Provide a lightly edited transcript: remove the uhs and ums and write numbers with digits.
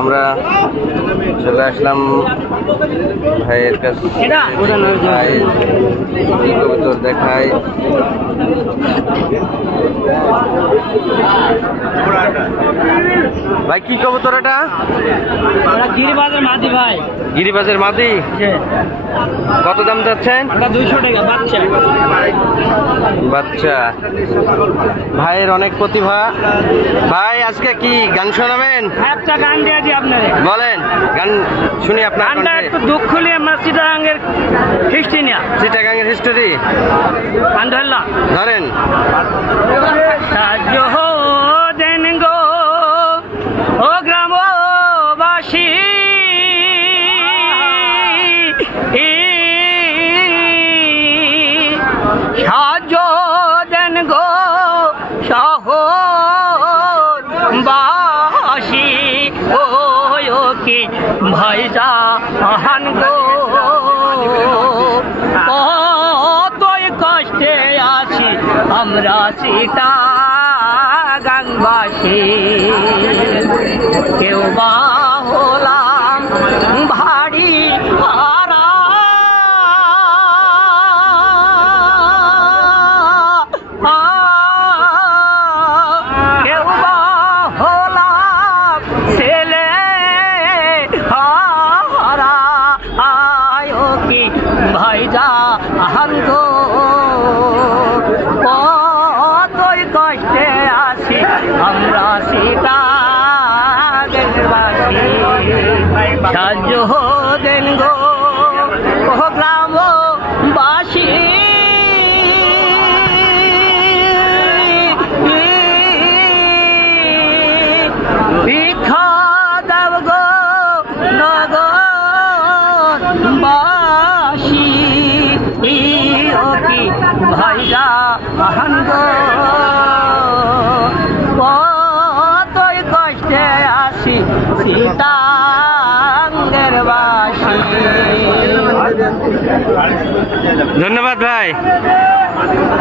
আমরা চলে আসলাম ভাইয়ের কাছে। ভাই কবুতর দেখায়। ভাই কি কবুতর এটা? গিরিবাজের মাদি ভাই। গিরিবাজের মাদি? কত দাম যাচ্ছেন? 200 টাকা বাচ্চা। বাচ্চা। ভাইয়ের অনেক প্রতিভা। ভাই আজকে কি গান শোনাবেন? একটা গান দিয়ে দিই আপনারে। বলেন, গান শুনি আপনার গানটা কণ্ঠে। একটু দুঃখ নিয়ে আমরা চিটাগাঙ্গের খ্রিস্টিনিয়া চিটাগাঙ্গের হিস্টোরি গান ধরলাম। ধরেন। সাহায্য দেন গো ও গ্রামবাসী, সাহায্য দেন গো শহরবাসী, ও কি ভাইজা আহান গো, কতই কষ্টে আছি আমরা চিটাগাংবাসী। কেউ বা হলাম ভারী হারা, কেউ বা হলাম ছেলে হারা, আয় কি ভাইজা আহান গো, কতই কষ্টে আছি আমরা চিটাগাংবাসী। সাহায্য দেন গো ও গ্রামবাসী, ভিক্ষা দাও গো নগরবাসী, ও কি ভাইরা আহান গো, কতই কষ্টে আছি চিটাগাঙ্গের বাসী। ধন্যবাদ ভাই।